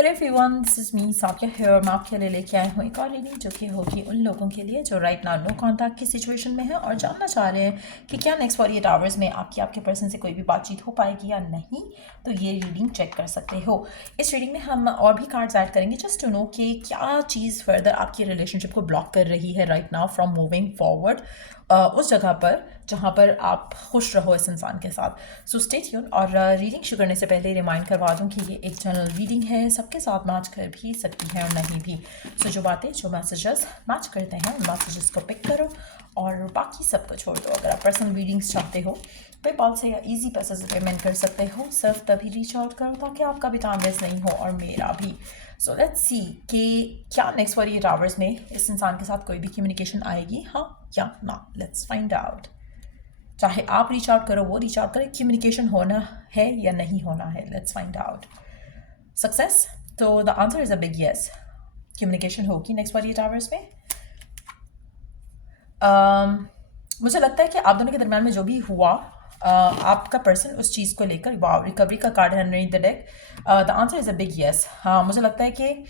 Hello everyone, this is me Sakiya here. मैं आपके लिए लेके आई हूँ एक और रीडिंग जो कि होगी उन लोगों के लिए जो राइट नाउ नो कॉन्टैक्ट की सिचुएशन में है और जानना चाह रहे हैं कि क्या नेक्स्ट 48 आवर्स में आपके पर्सन से कोई भी बातचीत हो पाएगी या नहीं। तो ये रीडिंग चेक कर सकते हो। इस रीडिंग में हम और भी कार्ड्स ऐड करेंगे जस्ट टू नो कि क्या चीज़ फर्दर आपकी रिलेशनशिप को ब्लॉक कर रही है right now from moving forward उस जगह पर जहाँ पर आप खुश रहो इस इंसान के साथ। So stay tune. और रीडिंग शुरू करने से पहले रिमाइंड करवा दूँ कि ये एक जनरल रीडिंग है, सबके साथ मैच कर भी सकती है और नहीं भी। सो जो बातें जो मैसेजेस मैच करते हैं उन मैसेजेस को पिक करो और बाकी सबको छोड़ दो। अगर आप पर्सनल रीडिंग्स चाहते हो पेपाल से या ईजी पैसे से पेमेंट कर सकते हो। सिर्फ तभी रीच आउट करो ताकि आपका भी टाइम वेस्ट नहीं हो और मेरा भी। सो लेट्स सी कि क्या नेक्स्ट 48 आवर्स में इस इंसान के साथ कोई भी कम्युनिकेशन आएगी, हाँ या ना। Let's find out. चाहे आप रीच आउट करो वो रीच आउट करे, कम्युनिकेशन होना है या नहीं होना है। Let's find out. सक्सेस, तो the answer is a big yes. Communication होगी नेक्स्ट 48 आवर्स में। मुझे लगता है कि आप दोनों के दरम्यान में जो भी हुआ आपका पर्सन उस चीज़ को लेकर, वाव रिकवरी का कार्ड है underneath the deck. The answer is a big yes. हाँ, मुझे लगता है कि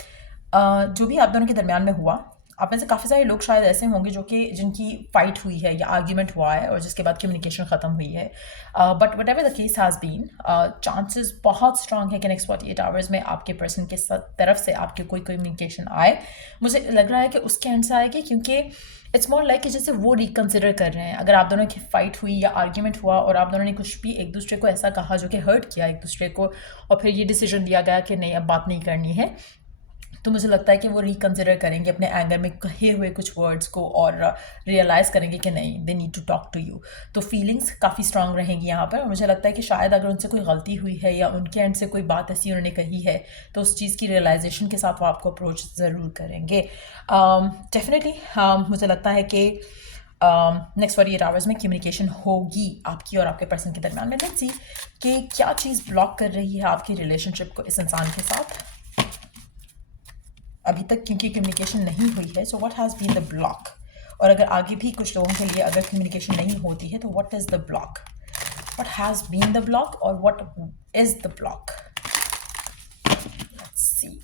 जो भी आप दोनों के दरम्यान में हुआ, आप में से काफ़ी सारे लोग शायद ऐसे होंगे जो कि जिनकी फाइट हुई है या आर्ग्यूमेंट हुआ है और जिसके बाद कम्युनिकेशन ख़त्म हुई है। But whatever the case has been, chances बहुत स्ट्रांग है कि नेक्स्ट 48 आवर्स में आपके पर्सन के तरफ से आपके कोई कम्युनिकेशन आए। मुझे लग रहा है कि उसके एंड से आएगी क्योंकि इट्स मोर लाइक कि जैसे वो रिकन्सिडर कर रहे हैं। अगर आप दोनों की फाइट हुई या आर्ग्यूमेंट हुआ और आप दोनों ने कुछ भी एक दूसरे को ऐसा कहा जो कि हर्ट किया एक दूसरे को और फिर ये डिसीजन लिया गया कि नहीं अब बात नहीं करनी है, तो मुझे लगता है कि वो रिकन्सिडर करेंगे अपने एंगर में कहे हुए कुछ वर्ड्स को और रियलाइज़ करेंगे कि नहीं, they need to talk to you. तो फीलिंग्स काफ़ी स्ट्रांग रहेंगी यहाँ पर। और मुझे लगता है कि शायद अगर उनसे कोई गलती हुई है या उनके एंड से कोई बात ऐसी उन्होंने कही है तो उस चीज़ की रियलाइजेशन के साथ वो आपको अप्रोच ज़रूर करेंगे। डेफिनेटली मुझे लगता है कि नेक्स्ट 48 आवर्स में कम्युनिकेशन होगी आपकी और आपके पर्सन के दरम्यान में। लेट्स सी कि क्या चीज़ ब्लॉक कर रही है आपकी रिलेशनशिप को इस इंसान के साथ अभी तक, क्योंकि कम्युनिकेशन नहीं हुई है। So what has been the block. और अगर आगे भी कुछ लोगों के लिए अगर कम्युनिकेशन नहीं होती है तो what is the block, what has been the block और what is the block. Let's see.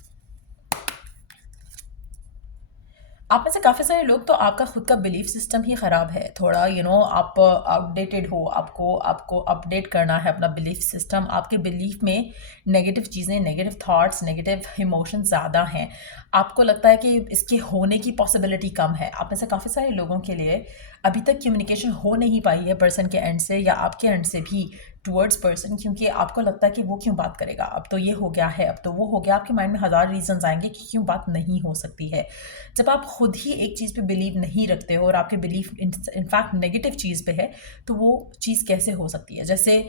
आप में से काफ़ी सारे लोग तो आपका खुद का बिलीफ सिस्टम ही ख़राब है थोड़ा, आप आउटडेटेड हो। आपको अपडेट करना है अपना बिलीफ सिस्टम। आपके बिलीफ में नेगेटिव चीज़ें, नेगेटिव थॉट्स, नेगेटिव इमोशन ज़्यादा हैं। आपको लगता है कि इसके होने की पॉसिबिलिटी कम है। आप में से काफ़ी सारे लोगों के लिए अभी तक कम्युनिकेशन हो नहीं पाई है पर्सन के एंड से या आपके एंड से भी टूवर्ड्स पर्सन, क्योंकि आपको लगता है कि वो क्यों बात करेगा, अब तो ये हो गया है, अब तो वो हो गया। आपके माइंड में हज़ार रीजंस आएंगे कि क्यों बात नहीं हो सकती है। जब आप खुद ही एक चीज़ पे बिलीव नहीं रखते हो और आपके बिलीफ इनफैक्ट नेगेटिव चीज़ पे है तो वो चीज़ कैसे हो सकती है। जैसे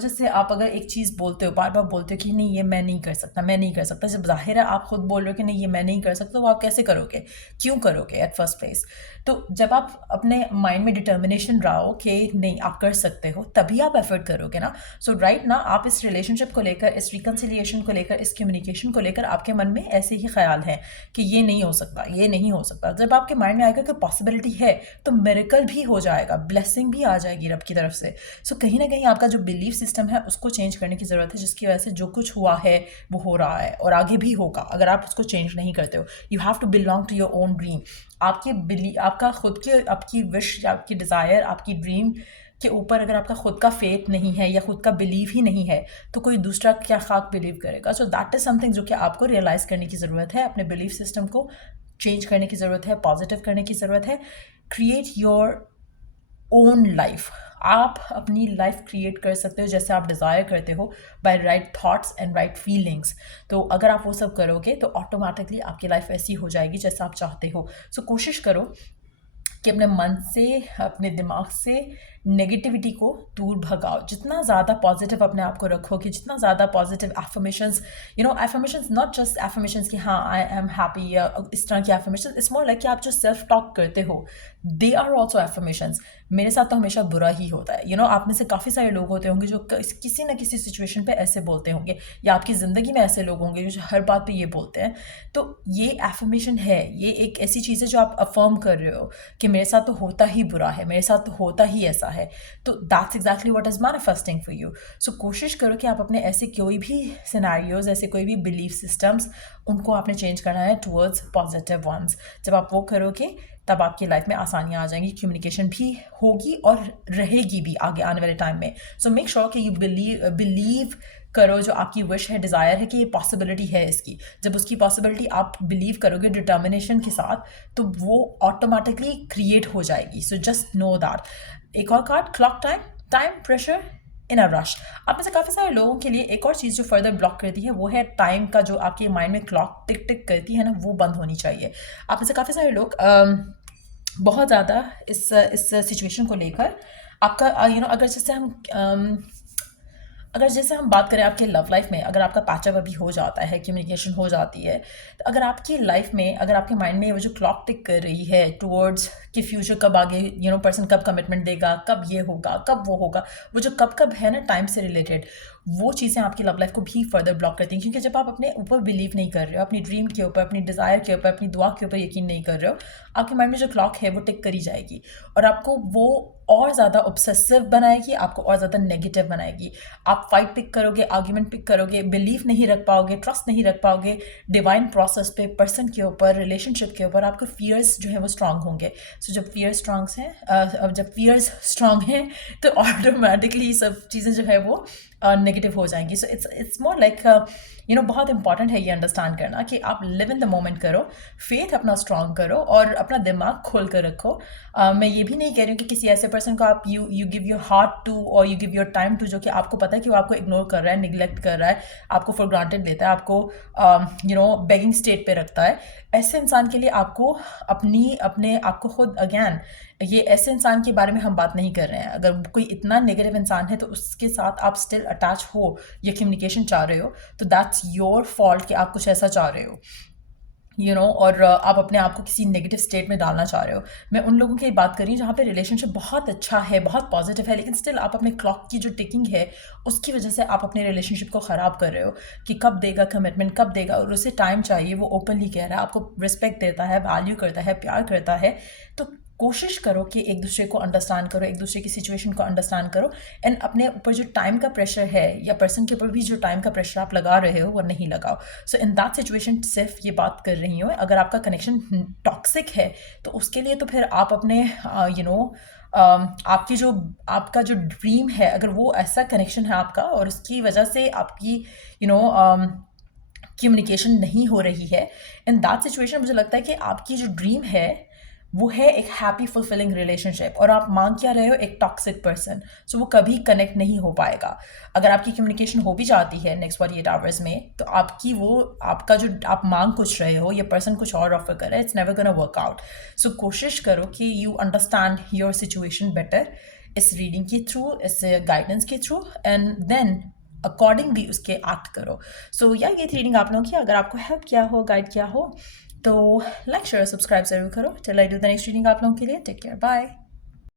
जैसे आप अगर एक चीज़ बोलते हो, बार बार बोलते हो कि नहीं ये मैं नहीं कर सकता, मैं नहीं कर सकता, जब जाहिर है आप खुद बोल रहे हो कि नहीं ये मैं नहीं कर सकता, तो आप कैसे करोगे, क्यों करोगे एट फर्स्ट प्लेस। तो जब आप अपने माइंड में डिटर्मिनेशन रहो कि नहीं आप कर सकते हो तभी आप एफर्ट करोगे ना। सो राइट ना आप इस रिलेशनशिप को लेकर, इस रिकन्सिलिएशन को लेकर, इस कम्युनिकेशन को लेकर आपके मन में ऐसे ही ख्याल है कि ये नहीं हो सकता, ये नहीं हो सकता। जब आपके माइंड में आएगा कि पॉसिबिलिटी है तो मिरेकल भी हो जाएगा, ब्लेसिंग भी आ जाएगी रब की तरफ से। सो कहीं ना कहीं आपका जो बिलीफ सिस्टम है उसको चेंज करने की ज़रूरत है, जिसकी वजह से जो कुछ हुआ है वो हो रहा है और आगे भी होगा अगर आप उसको चेंज नहीं करते हो। You have to belong to your own dream. आपका खुद के, आपकी विश, आपकी डिज़ायर, आपकी ड्रीम के ऊपर अगर आपका खुद का फेथ नहीं है या खुद का बिलीव ही नहीं है तो कोई दूसरा क्या खाक बिलीव करेगा। सो दैट इज़ समथिंग जो कि आपको रियलाइज़ करने की ज़रूरत है। अपने बिलीफ सिस्टम को चेंज करने की ज़रूरत है, पॉजिटिव करने की ज़रूरत है। Create your own life. आप अपनी लाइफ क्रिएट कर सकते हो जैसे आप डिज़ायर करते हो, by right thoughts and right feelings. तो अगर आप वो सब करोगे तो ऑटोमेटिकली आपकी लाइफ ऐसी हो जाएगी जैसा आप चाहते हो। सो कोशिश करो कि अपने मन से, अपने दिमाग से नेगेटिविटी को दूर भगाओ। जितना ज़्यादा पॉजिटिव अपने आप को रखोगे, जितना ज़्यादा positive affirmations, affirmations not just affirmations कि हाँ आई एम हैप्पी या इस तरह की एफर्मेशंस, इट्स मोर लाइक कि आप जो सेल्फ टॉक करते हो दे आर ऑल्सो एफर्मेशंस। मेरे साथ तो हमेशा बुरा ही होता है। आप में से काफ़ी सारे लोग होते होंगे जो किसी न किसी सिचुएशन पे ऐसे बोलते होंगे या आपकी ज़िंदगी में ऐसे लोग होंगे जो हर बात पे ये बोलते हैं। तो ये एफर्मेशन है, ये एक ऐसी चीज़ है जो आप अफर्म कर रहे हो कि मेरे साथ तो होता ही बुरा है, मेरे साथ तो होता ही ऐसा है। तो that's exactly what is manifesting for you. So कोशिश करो कि आप अपने ऐसे कोई भी सिनेरियोज, ऐसे कोई भी बिलीफ सिस्टम्स, उनको आपने चेंज करना है टूवर्ड्स पॉजिटिव वंस। जब आप वो करोगे तब आपकी लाइफ में आसानियाँ आ जाएंगी, कम्युनिकेशन भी होगी और रहेगी भी आगे आने वाले टाइम में। सो मेक श्योर कि यू बिलीव करो जो आपकी विश है, डिज़ायर है, कि ये पॉसिबिलिटी है इसकी। जब उसकी पॉसिबिलिटी आप बिलीव करोगे डिटर्मिनेशन के साथ, तो वो ऑटोमेटिकली क्रिएट हो जाएगी। So just know that. एक और card, clock time, time pressure in a rush. आप में से काफ़ी सारे लोगों के लिए एक और चीज़ जो फर्दर ब्लॉक करती है वो है टाइम का, जो आपके माइंड में क्लॉक टिक टिक करती है ना, वो बंद होनी चाहिए। आप में से काफ़ी सारे लोग बहुत ज़्यादा इस सिचुएशन को लेकर आपका अगर जैसे हम बात करें आपके लव लाइफ में, अगर आपका पैचअप अभी हो जाता है, कम्युनिकेशन हो जाती है, तो अगर आपकी लाइफ में, अगर आपके माइंड में वो जो क्लॉक टिक कर रही है टुवर्ड्स कि फ्यूचर कब आगे पर्सन कब कमिटमेंट देगा, कब ये होगा, कब वो होगा, वो जो कब है ना टाइम से रिलेटेड, वो चीज़ें आपकी लव लाइफ को भी फर्दर ब्लॉक करती हैं। क्योंकि जब आप अपने ऊपर बिलीव नहीं कर रहे हो, अपनी ड्रीम के ऊपर, अपनी डिज़ायर के ऊपर, अपनी दुआ के ऊपर यकीन नहीं कर रहे हो, आपके माइंड में जो क्लॉक है वो टिक करी जाएगी और आपको वो और ज़्यादा ऑब्सेसिव बनाएगी, आपको और ज़्यादा नेगेटिव बनाएगी। आप फाइट पिक करोगे, आर्ग्यूमेंट पिक करोगे, बिलीव नहीं रख पाओगे, ट्रस्ट नहीं रख पाओगे डिवाइन प्रोसेस पे, पर्सन के ऊपर, रिलेशनशिप के ऊपर। आपके फियर्स जो है वो स्ट्रांग होंगे। सो जब फियर्स स्ट्रांग हैं तो ऑटोमेटिकली सब चीज़ें जो है वो नेगेटिव हो जाएंगी। सो इट्स मोर लाइक बहुत इंपॉर्टेंट है ये अंडरस्टैंड करना कि आप लिव इन द मोमेंट करो, फेथ अपना स्ट्रांग करो और अपना दिमाग खोल कर रखो। मैं ये भी नहीं कह रही हूँ कि किसी ऐसे पर्सन को आप you give your heart to और you give your time to, जो कि आपको पता है कि वो आपको इग्नोर कर रहा है, निगलेक्ट कर रहा है, आपको फॉर ग्रांटेड लेता है, आपको बेगिंग स्टेट पे रखता है। ऐसे इंसान के लिए आपको अपने आपको खुद, अगेन ये ऐसे इंसान के बारे में हम बात नहीं कर रहे हैं। अगर कोई इतना नेगेटिव इंसान है तो उसके साथ आप स्टिल अटैच हो या कम्युनिकेशन चाह रहे हो, तो दैट्स योर फॉल्ट कि आप कुछ ऐसा चाह रहे हो और आप अपने आप को किसी नेगेटिव स्टेट में डालना चाह रहे हो। मैं उन लोगों की बात कर रही हूँ जहाँ पे रिलेशनशिप बहुत अच्छा है, बहुत पॉजिटिव है, लेकिन स्टिल आप अपने क्लॉक की जो टिकिंग है उसकी वजह से आप अपने रिलेशनशिप को ख़राब कर रहे हो कि कब देगा कमिटमेंट, कब देगा, और उसे टाइम चाहिए। वो ओपनली कह रहा है, आपको रिस्पेक्ट देता है, वैल्यू करता है, प्यार करता है। तो कोशिश करो कि एक दूसरे को अंडरस्टैंड करो, एक दूसरे की सिचुएशन को अंडरस्टैंड करो एंड अपने ऊपर जो टाइम का प्रेशर है या पर्सन के ऊपर भी जो टाइम का प्रेशर आप लगा रहे हो वो नहीं लगाओ। सो इन दैट सिचुएशन सिर्फ ये बात कर रही हूँ, अगर आपका कनेक्शन टॉक्सिक है तो उसके लिए तो फिर आप अपने आपका जो ड्रीम है, अगर वो ऐसा कनेक्शन है आपका और उसकी वजह से आपकी कम्युनिकेशन नहीं हो रही है, इन दैट सिचुएशन मुझे लगता है कि आपकी जो ड्रीम है वो है एक हैप्पी फुलफिलिंग रिलेशनशिप और आप मांग क्या रहे हो, एक टॉक्सिक पर्सन। सो वो कभी कनेक्ट नहीं हो पाएगा। अगर आपकी कम्युनिकेशन हो भी जाती है नेक्स्ट 48 आवर्स में, तो आपका जो आप मांग कुछ रहे हो, ये पर्सन कुछ और ऑफर कर रहा है, it's never gonna work out. So कोशिश करो कि you understand your situation better इस रीडिंग के थ्रू, इस गाइडेंस के थ्रू, एंड देन अकॉर्डिंगली उसके एक्ट करो। सो या ये रीडिंग आप लोगों की अगर आपको हेल्प किया हो, गाइड किया हो, तो लाइक शेयर सब्सक्राइब जरूर करो। Till I do the next reading आप लोगों के लिए। Take care, bye.